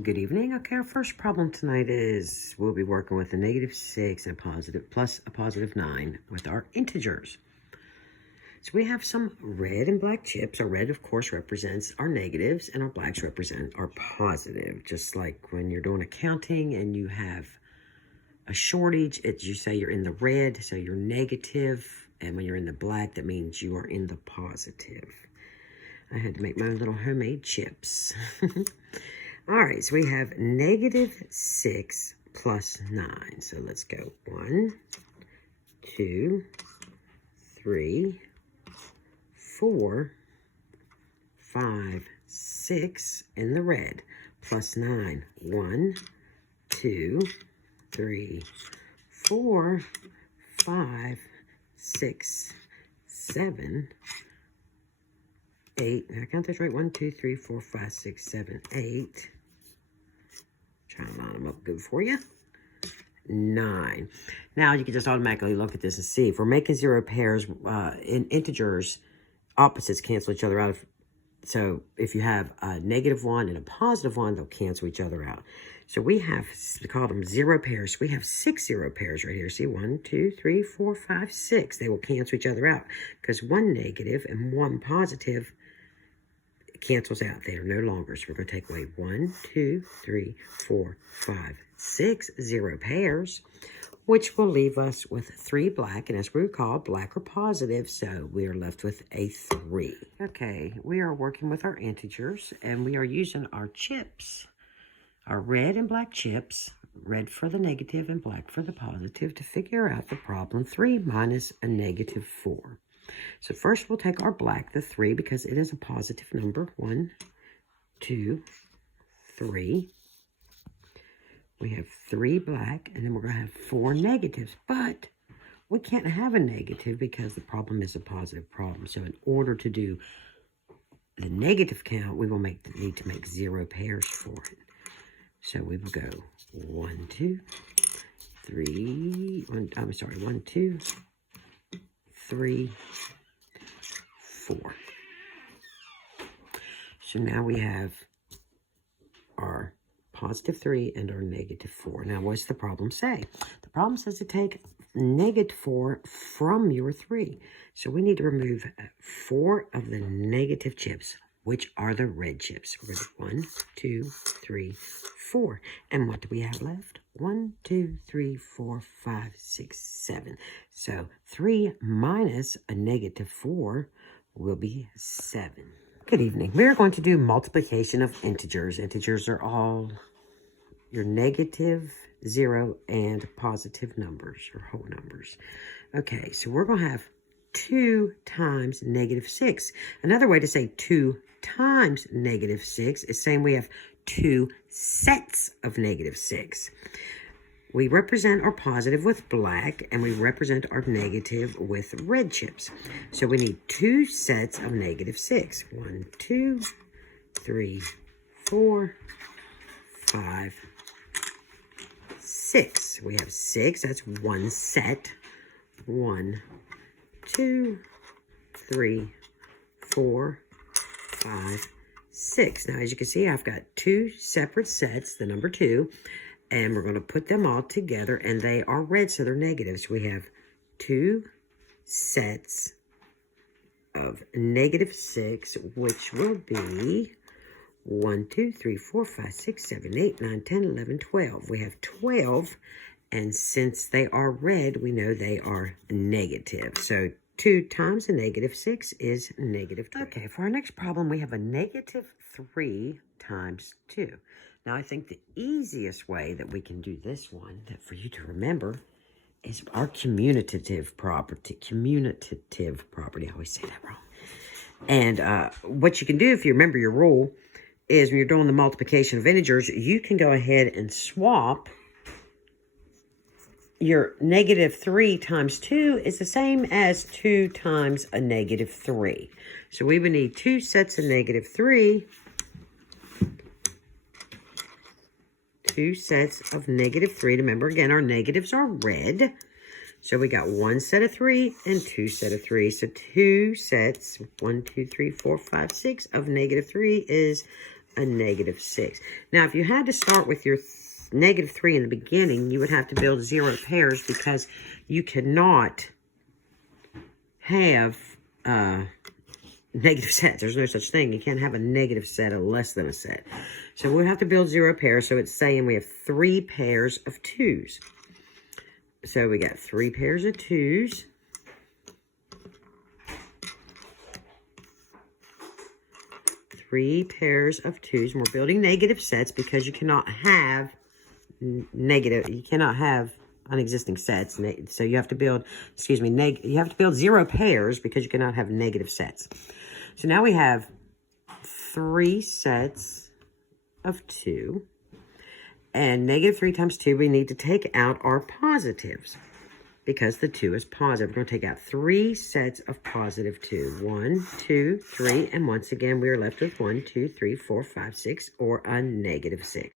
Good evening. Okay, our first problem tonight is we'll be working with a -6 and a positive plus a +9 with our integers. So we have some red and black chips. Our red, of course, represents our negatives, and our blacks represent our positive. Just like when you're doing accounting and you have a shortage, you say you're in the red, so you're negative, and when you're in the black, that means you are in the positive. I had to make my own little homemade chips. All right, so we have -6 plus 9. So let's go 1, 2, 3, 4, 5, 6 in the red, plus 9. 1, 2, 3, 4, 5, 6, 7, 8. Now, I count this right. 1, 2, 3, 4, 5, 6, 7, 8. Try to line them up good for you. 9. Now, you can just automatically look at this and see. If we're making zero pairs in integers, opposites cancel each other out. So, if you have a -1 and a +1, they'll cancel each other out. So, we call them zero pairs. We have 6 zero pairs right here. See, 1, 2, 3, 4, 5, 6. They will cancel each other out because one negative and one positive cancels out. They are no longer. So we're going to take away 1, 2, 3, 4, 5, 6 zero pairs, which will leave us with 3 black. And as we recall, black are positive, so we are left with a 3. Okay, we are working with our integers, and we are using our chips, our red and black chips, red for the negative and black for the positive, to figure out the problem 3 minus a -4. So first we'll take our black, the 3, because it is a positive number. 1, 2, 3. We have 3 black, and then we're going to have 4 negatives. But we can't have a negative because the problem is a positive problem. So in order to do the negative count, we will need to make 0 pairs for it. So we will go 1, 2, 3, 1, 2, 3, 4. So now we have our +3 and our -4. Now, what's the problem say? The problem says to take -4 from your 3. So we need to remove 4 of the negative chips, which are the red chips. We're going to 1, 2, 3, 4. And what do we have left? 1, 2, 3, 4, 5, 6, 7. So 3 minus a -4 will be 7. Good evening. We're going to do multiplication of integers. Integers are all your negative, 0, and positive numbers, or whole numbers. Okay, so we're going to have 2 times -6. Another way to say 2 times -6 is saying we have 2 sets of -6. We represent our positive with black, and we represent our negative with red chips. So we need 2 sets of -6. 1, 2, 3, 4, 5, 6. We have 6. That's 1 set. 1, 2, 3, 4, 5, 6. Now, as you can see, I've got 2 separate sets, the number 2, and we're going to put them all together, and they are red, so they're negatives. We have 2 sets of -6, which will be 1, 2, 3, 4, 5, 6, 7, 8, 9, 10, 11, 12. We have 12, and since they are red, we know they are negative. So 2 times a -6 is -2. Okay, for our next problem, we have a -3 times 2. Now, I think the easiest way that we can do this one, that for you to remember, is our commutative property. I always say that wrong. And what you can do, if you remember your rule, is when you're doing the multiplication of integers, you can go ahead and swap. Your -3 times 2 is the same as 2 times a -3. So we would need 2 sets of -3. 2 sets of -3. Remember, again, our negatives are red. So we got 1 set of 3 and 2 set of 3. So 2 sets, 1, 2, 3, 4, 5, 6 of -3 is a negative 6. Now, if you had to start with your negative 3 in the beginning, you would have to build 0 pairs because you cannot have negative sets. There's no such thing. You can't have a negative set of less than a set. So we'll have to build 0 pairs. So it's saying we have 3 pairs of 2s. So we got 3 pairs of 2s. Three pairs of 2s. And we're building negative sets because you cannot have you cannot have unexisting sets. So you have to build, you have to build 0 pairs because you cannot have negative sets. So now we have 3 sets of 2. And negative 3 times 2, we need to take out our positives because the 2 is positive. We're going to take out 3 sets of positive 2. 1, 2, 3, and once again, we are left with 1, 2, 3, 4, 5, 6, or a negative 6.